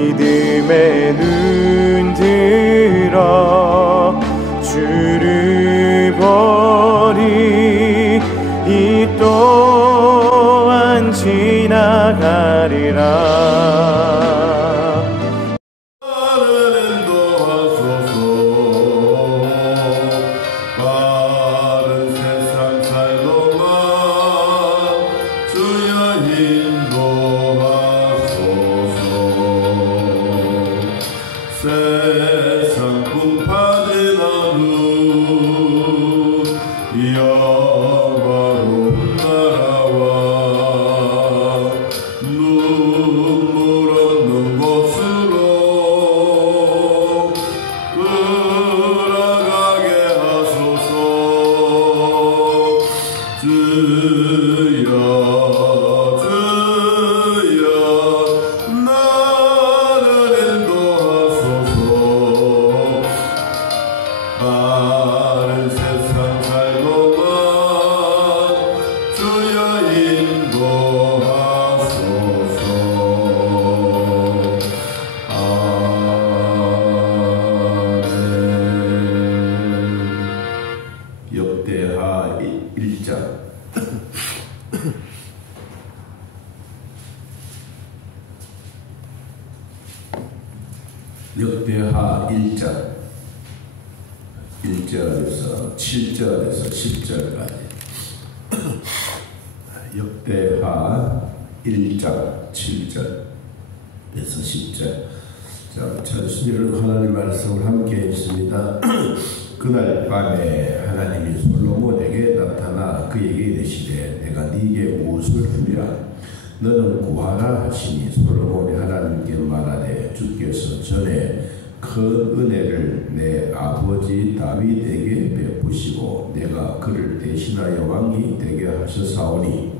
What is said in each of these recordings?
믿음의 눈 들어 주를 보리. 이 또한 지나가리라. 역대하 1장 1절에서 7절에서 10절까지 역대하 1장 7절에서 10절. 자, 찾으시면 하나님 말씀을 함께 했습니다. 그날 밤에 하나님이 솔로몬에게 나타나 그에게 이르시되 내가 네게 무엇을 주랴. 너는 구하라 하시니 솔로몬이 하나님께 말하되 주께서 전에 큰 은혜를 내 아버지 다윗에게 베푸시고 내가 그를 대신하여 왕이 되게 하셨사오니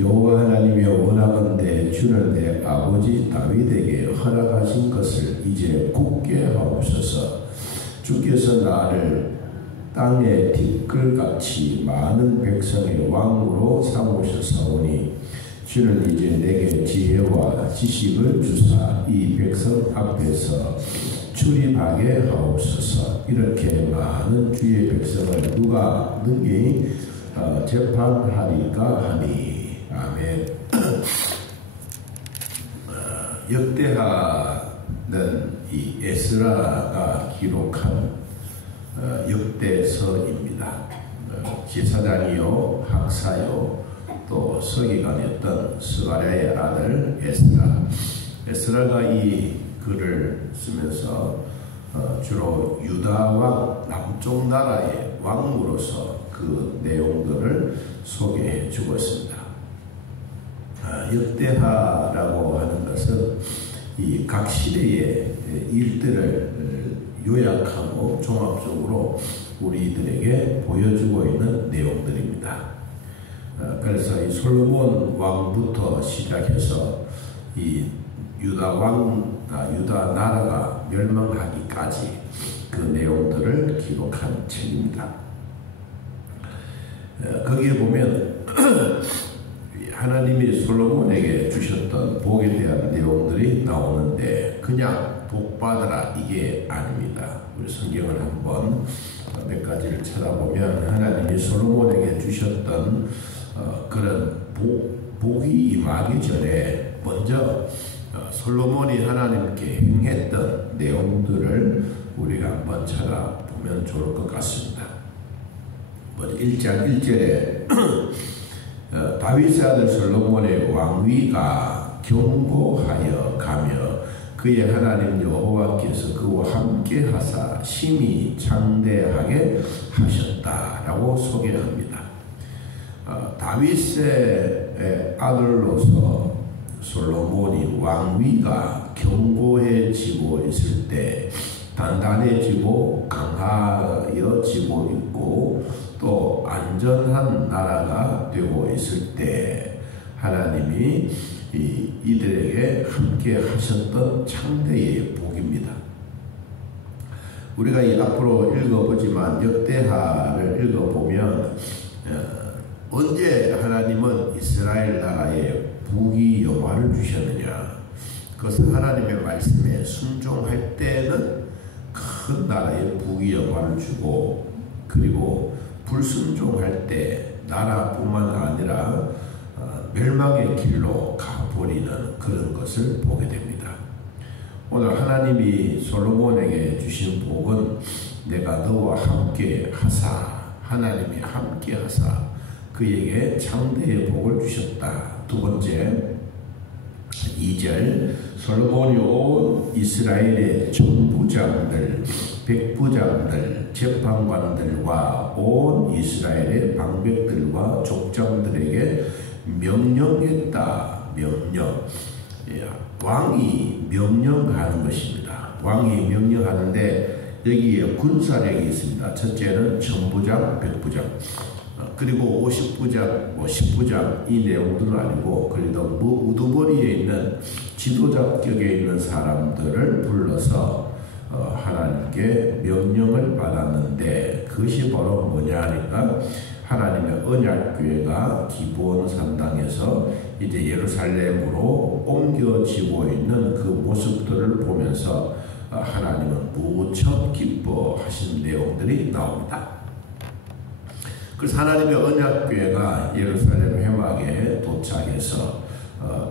여호와 하나님이여 원하건대 주는 내 아버지 다윗에게 허락하신 것을 이제 굳게 하옵소서. 주께서 나를 땅의 티끌같이 많은 백성의 왕으로 삼으셨사오니 주는 이제 내게 지혜와 지식을 주사 이 백성 앞에서 출입하게 하옵소서. 이렇게 많은 주의 백성을 누가 능히 재판하리까 하니. 아멘. 역대하는 이 에스라가 기록한 역대서입니다. 제사장이요 학사요 또 서기관이었던 스가랴의 아들 에스라. 에스라가 이 글을 쓰면서 주로 유다 왕 남쪽 나라의 왕으로서 그 내용들을 소개해 주고 있습니다. 역대하라고 하는 것은 이 각 시대의 일들을 요약하고 종합적으로 우리들에게 보여주고 있는 내용들입니다. 그래서 이 솔로몬 왕부터 시작해서 이 유다 나라가 멸망하기까지 그 내용들을 기록한 책입니다. 거기에 보면 하나님이 솔로몬에게 주셨던 복에 대한 내용들이 나오는데 그냥 복 받으라 이게 아닙니다. 우리 성경을 한번 몇 가지를 찾아보면 하나님이 솔로몬에게 주셨던 그런 복이 임하기 전에 먼저 솔로몬이 하나님께 행했던 내용들을 우리가 한번 찾아보면 좋을 것 같습니다. 1장 1절에 다윗의 아들 솔로몬의 왕위가 견고하여 가며 그의 하나님 여호와께서 그와 함께 하사 심히 창대하게 하셨다라고 소개합니다. 다윗의 아들로서 솔로몬이 왕위가 견고해지고 있을 때 단단해지고 강하여지고 있고 또 안전한 나라가 되고 있을 때 하나님이 이들에게 함께 하셨던 창대의 복입니다. 우리가 이 앞으로 읽어보지만 역대하를 읽어보면 언제 하나님은 이스라엘 나라에 부귀 영화를 주셨느냐. 그것은 하나님의 말씀에 순종할 때는 큰 나라에 부귀영화를 주고, 그리고 불순종할 때 나라뿐만 아니라 멸망의 길로 가버리는 그런 것을 보게 됩니다. 오늘 하나님이 솔로몬에게 주신 복은 내가 너와 함께 하사, 하나님이 함께 하사 그에게 장대의 복을 주셨다. 두 번째, 2절, 솔로몬이 온 이스라엘의 전부장들, 백부장들, 재판관들과 온 이스라엘의 방백들과 족장들에게 명령했다. 명령. 왕이 명령하는 것입니다. 왕이 명령하는데 여기에 군사력이 있습니다. 첫째는 전부장, 백부장, 그리고 50부장, 10부장, 이 내용들은 아니고, 그래도 우두머리에 있는 지도자격에 있는 사람들을 불러서 하나님께 명령을 받았는데, 그것이 바로 뭐냐 하니까 하나님의 언약궤가 기브온 산당에서 이제 예루살렘으로 옮겨지고 있는 그 모습들을 보면서 하나님은 무척 기뻐하신 내용들이 나옵니다. 그래서 하나님의 언약궤가 예루살렘 회막에 도착해서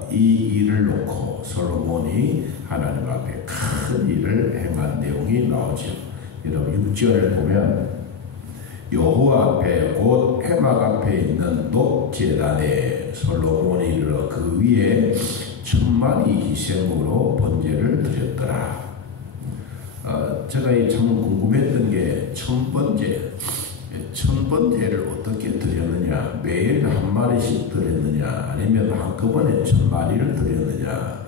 이 일을 놓고 솔로몬이 하나님 앞에 큰 일을 행한 내용이 나오죠. 여러분 6절을 보면 여호와 앞에 곧 회막 앞에 있는 녹제단에 솔로몬이 이르러 그 위에 1000마리 희생으로 번제를 드렸더라. 제가 참 궁금했던 게 1000번제를 어떻게 드렸느냐, 매일 한 마리씩 드렸느냐, 아니면 한꺼번에 1000마리를 드렸느냐.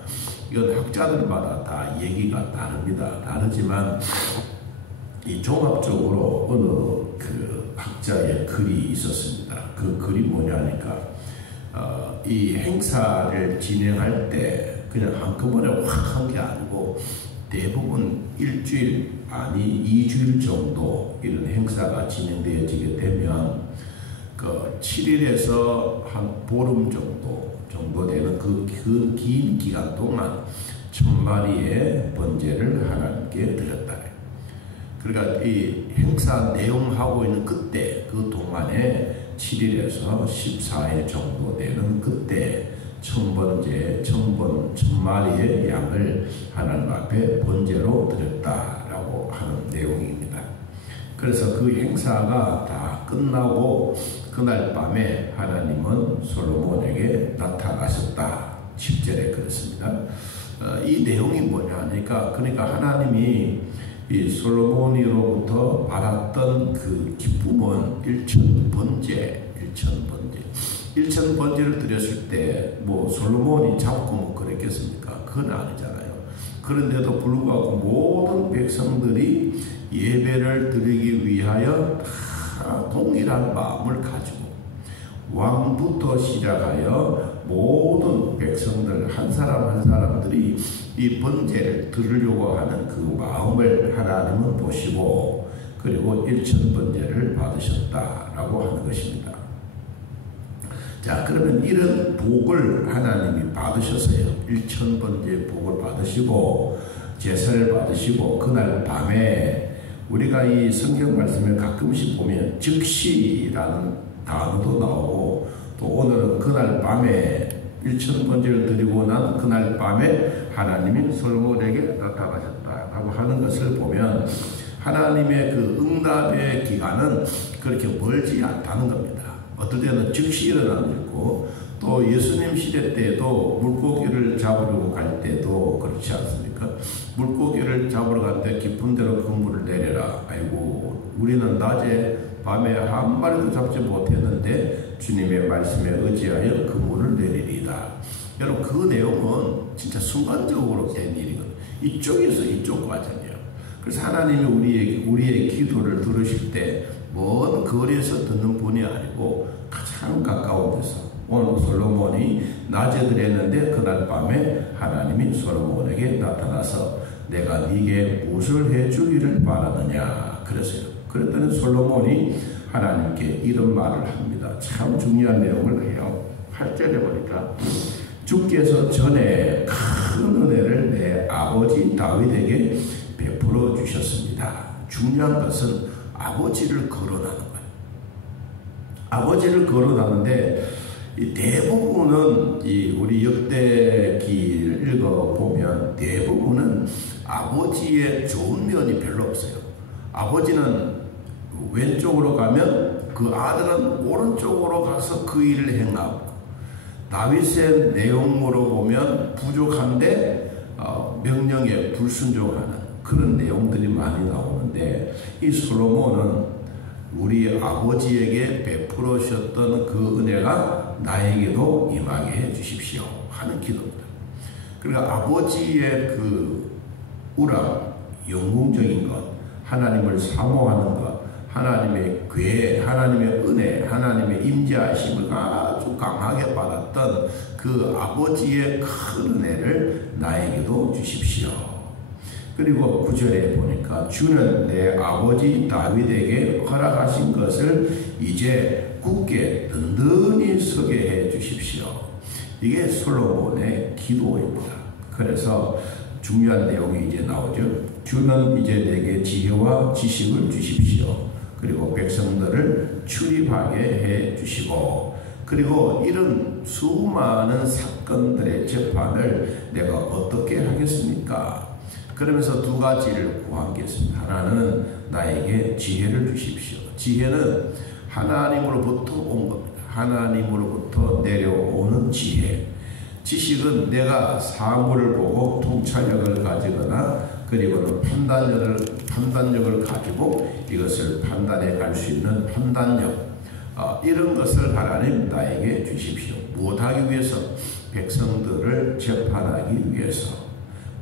이건 학자들마다 다 얘기가 다릅니다. 다르지만 이 종합적으로 어느 그 학자의 글이 있었습니다. 그 글이 뭐냐니까 이 행사를 진행할 때 그냥 한꺼번에 확 한 게 아니고 대부분 일주일 아니 2주일 정도 이런 행사가 진행되어지게 되면 그 7일에서 한 보름 정도 되는 그 긴 기간 동안 1000마리의 번제를 하나님께 드렸다. 그러니까 이 행사 내용하고 있는 그때 그 동안에 7일에서 14일 정도 되는 그때 1000마리의 양을 하나님 앞에 번제로 드렸다라고 하는 내용입니다. 그래서 그 행사가 다 끝나고 그날 밤에 하나님은 솔로몬에게 나타나셨다. 10절에 그렇습니다. 이 내용이 뭐냐 하니까, 그러니까 하나님이 이 솔로몬으로부터 받았던 그 기쁨은 1000번제를 드렸을 때 뭐 솔로몬이 잡고 뭐 그랬겠습니까? 그건 아니잖아요. 그런데도 불구하고 모든 백성들이 예배를 드리기 위하여 다 동일한 마음을 가지고 왕부터 시작하여 모든 백성들 한 사람 한 사람들이 이 번제를 드리려고 하는 그 마음을 하나님은 보시고, 그리고 1000번제를 받으셨다라고 하는 것입니다. 자, 그러면 이런 복을 하나님이 받으셨어요. 1000번제 복을 받으시고 제사를 받으시고, 그날 밤에 우리가 이 성경 말씀을 가끔씩 보면 즉시라는 단어도 나오고, 또 오늘은 그날 밤에 1000번제를 드리고 난 그날 밤에 하나님이 솔로몬에게 나타나셨다라고 하는 것을 보면 하나님의 그 응답의 기간은 그렇게 멀지 않다는 겁니다. 어떨 때는 즉시 일어나는 일이고, 또 예수님 시대 때도 물고기를 잡으려고 갈 때도 그렇지 않습니까? 물고기를 잡으러 갈 때 깊은 데로 그물을 내려라. 아이고, 우리는 낮에 밤에 한 마리도 잡지 못했는데 주님의 말씀에 의지하여 그물을 내리리다. 여러분, 그 내용은 진짜 순간적으로 된 일이거든요. 이쪽에서 이쪽 과정이에요. 그래서 하나님이 우리의 기도를 들으실 때 먼 거리에서 듣는 분이 아니고 가장 가까운 데서, 오늘 솔로몬이 낮에 드렸는데 그날 밤에 하나님이 솔로몬에게 나타나서 내가 네게 무엇을 해주기를 바라느냐 그랬어요. 그랬더니 솔로몬이 하나님께 이런 말을 합니다. 참 중요한 내용을 해요. 8절에 보니까 주께서 전에 큰 은혜를 내 아버지 다윗에게 베풀어 주셨습니다. 중요한 것은 아버지를 거론하는 거예요. 아버지를 거론하는데 대부분은 우리 역대기를 읽어보면 대부분은 아버지의 좋은 면이 별로 없어요. 아버지는 왼쪽으로 가면 그 아들은 오른쪽으로 가서 그 일을 행하고, 다윗의 내용으로 보면 부족한데 명령에 불순종하는 그런 내용들이 많이 나오는데, 이 솔로몬은 우리 아버지에게 베풀어 주셨던 그 은혜가 나에게도 임하게 해 주십시오 하는 기도입니다. 그러니까 아버지의 그 우락, 영웅적인 것, 하나님을 사모하는 것, 하나님의 괴, 하나님의 은혜, 하나님의 임재하심을 아주 강하게 받았던 그 아버지의 큰 은혜를 나에게도 주십시오. 그리고 9절에 보니까 주는 내 아버지 다윗에게 허락하신 것을 이제 굳게 든든히 서게 해 주십시오. 이게 솔로몬의 기도입니다. 그래서 중요한 내용이 이제 나오죠. 주는 이제 내게 지혜와 지식을 주십시오. 그리고 백성들을 출입하게 해 주시고, 그리고 이런 수많은 사건들의 재판을 내가 어떻게 하겠습니까? 그러면서 두 가지를 구하겠습니다. 하나는 나에게 지혜를 주십시오. 지혜는 하나님으로부터 온 겁니다. 하나님으로부터 내려오는 지혜. 지식은 내가 사물을 보고 통찰력을 가지거나, 그리고는 판단력을 가지고 이것을 판단해 갈 수 있는 판단력, 이런 것을 하나님 나에게 주십시오. 무엇하기 위해서? 백성들을 재판하기 위해서.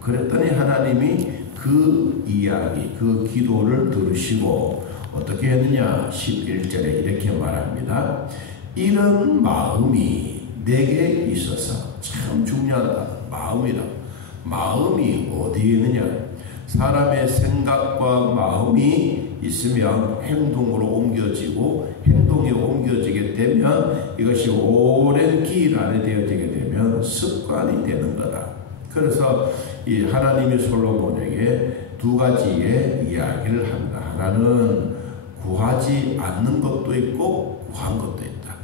그랬더니 하나님이 그 이야기, 그 기도를 들으시고 어떻게 했느냐? 11절에 이렇게 말합니다. 이런 마음이 내게 있어서, 참 중요하다. 마음이다. 마음이 어디에 있느냐? 사람의 생각과 마음이 있으면 행동으로 옮겨지고, 행동이 옮겨지게 되면 이것이 오랜 기일 안에 되어지게 되면 습관이 되는 거다. 그래서 이 하나님이 솔로몬에게 두 가지의 이야기를 합니다. 하나는 구하지 않는 것도 있고 구한 것도 있다.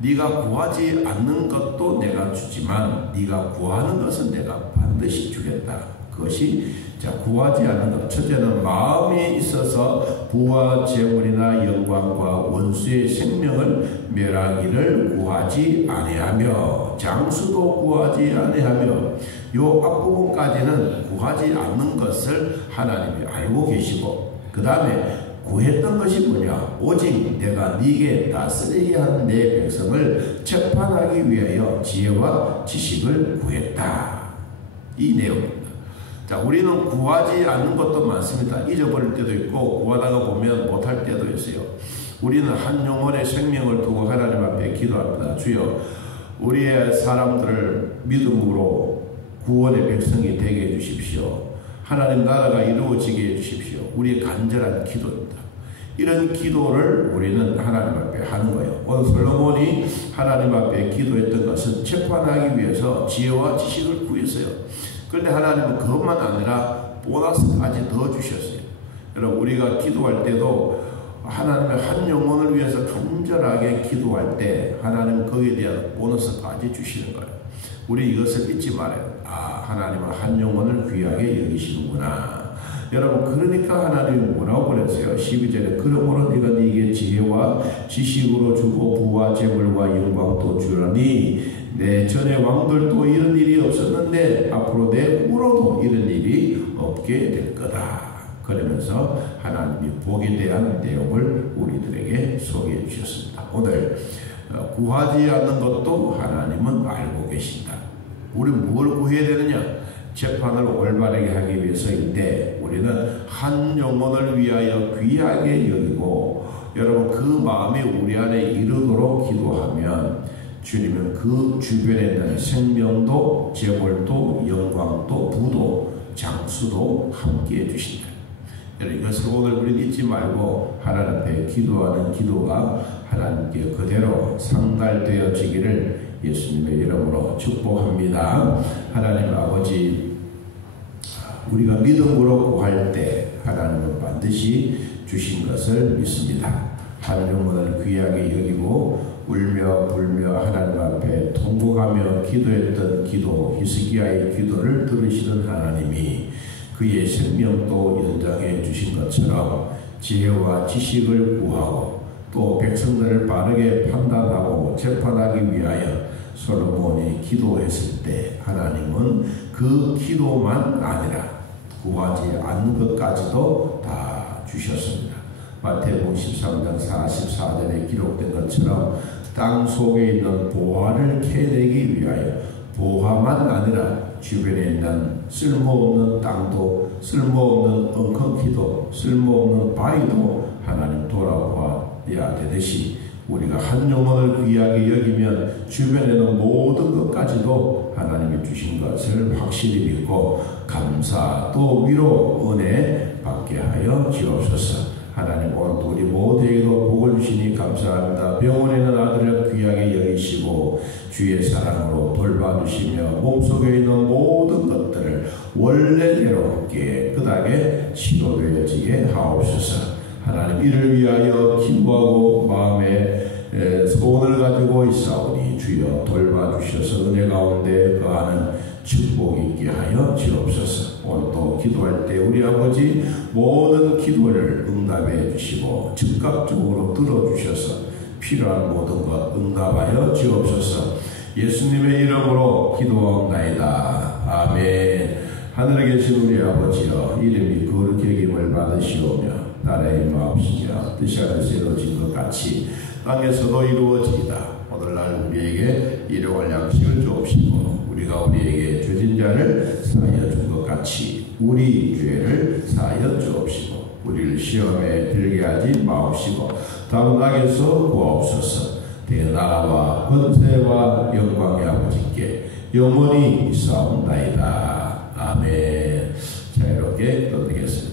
네가 구하지 않는 것도 내가 주지만 네가 구하는 것은 내가 반드시 주겠다. 그것이 구하지 않는 것. 첫째는 마음이 있어서 부와 재물이나 영광과 원수의 생명을 멸하기를 구하지 아니하며, 장수도 구하지 아니하며, 요 앞부분까지는 구하지 않는 것을 하나님이 알고 계시고, 그 다음에 구했던 것이 뭐냐? 오직 내가 네게 다스리게 한 내 백성을 재판하기 위하여 지혜와 지식을 구했다. 이 내용입니다. 자, 우리는 구하지 않는 것도 많습니다. 잊어버릴 때도 있고, 구하다가 보면 못할 때도 있어요. 우리는 한 영혼의 생명을 두고 하나님 앞에 기도합니다. 주여, 우리의 사람들을 믿음으로 구원의 백성이 되게 해주십시오. 하나님 나라가 이루어지게 해주십시오. 우리의 간절한 기도입니다. 이런 기도를 우리는 하나님 앞에 하는 거예요. 오늘 솔로몬이 하나님 앞에 기도했던 것은 재판하기 위해서 지혜와 지식을 구했어요. 그런데 하나님은 그것만 아니라 보너스까지 더 주셨어요. 여러분, 우리가 기도할 때도 하나님의 한 영혼을 위해서 간절하게 기도할 때 하나님은 거기에 대한 보너스까지 주시는 거예요. 우리 이것을 잊지 말아요. 하나님은 한 영혼을 귀하게 여기시는구나. 여러분, 그러니까 하나님이 뭐라고 그랬어요? 12절에 그러므로 네가 네게 지혜와 지식으로 주고 부와 재물과 영광도 주라니 내 전에 왕들도 이런 일이 없었는데 앞으로 내 후로도 이런 일이 없게 될 거다. 그러면서 하나님이 복에 대한 내용을 우리들에게 소개해 주셨습니다. 오늘 구하지 않는 것도 하나님은 알고 계신다. 우리는 뭘 구해야 되느냐? 재판을 올바르게 하기 위해서인데, 우리는 한 영혼을 위하여 귀하게 여기고, 여러분 그 마음이 우리 안에 이르도록 기도하면 주님은 그 주변에 있는 생명도 재물도 영광도 부도 장수도 함께 해주신다. 이것을 오늘 우리는 잊지 말고 하나님 앞에 기도하는 기도가 하나님께 그대로 상달되어지기를 예수님의 이름으로 축복합니다. 하나님 아버지, 우리가 믿음으로 구할 때 하나님은 반드시 주신 것을 믿습니다. 한 영혼을 귀하게 여기고 울며 불며 하나님 앞에 통곡하며 기도했던 기도, 히스기야의 기도를 들으시는 하나님이 그의 생명도 연장해 주신 것처럼 지혜와 지식을 구하고 또 백성들을 바르게 판단하고 재판하기 위하여 솔로몬이 기도했을 때 하나님은 그 기도만 아니라 구하지 않은 것까지도 다 주셨습니다. 마태복음 13장 44절에 기록된 것처럼 땅 속에 있는 보화를 캐내기 위하여 보화만 아니라 주변에 있는 쓸모없는 땅도, 쓸모없는 엉겅퀴도, 쓸모없는 바위도 하나님 돌아보아야 되듯이 우리가 한 영혼을 귀하게 여기면 주변에는 모든 것까지도 하나님이 주신 것을 확실히 믿고 감사 또 위로 은혜 받게 하여 주옵소서. 하나님 오늘도 우리 모두에게도 복을 주시니 감사합니다. 병원에 있는 아들을 귀하게 여기시고 주의 사랑으로 돌봐주시며 몸속에 있는 모든 것들을 원래대로 깨끗하게 치료되어지게 하옵소서. 하나님 이를 위하여 기도하고 마음에 소원을 가지고 있사오니 주여 돌봐주셔서 은혜 가운데 거하는 축복 있게 하여 주옵소서. 오늘도 기도할 때 우리 아버지 모든 기도를 응답해 주시고 즉각적으로 들어주셔서 필요한 모든 것 응답하여 주옵소서. 예수님의 이름으로 기도하옵나이다. 아멘. 하늘에 계신 우리 아버지여, 이름이 거룩히 여김을 받으시오며 나라의 마옵시며 뜻이 하늘에서 이루어진 것 같이 땅에서도 이루어지이다. 오늘날 우리에게 일용할 양식을 주옵시고 우리가 우리에게 죄진 자를 사하여 준 것 같이 우리 죄를 사하여 주옵시고 우리를 시험에 들게 하지 마옵시고 다음 악에서 구하옵소서. 대나라와 권세와 영광의 아버지께 영원히 있사옵나이다. 아멘. 자유롭게 기도드리겠습니다.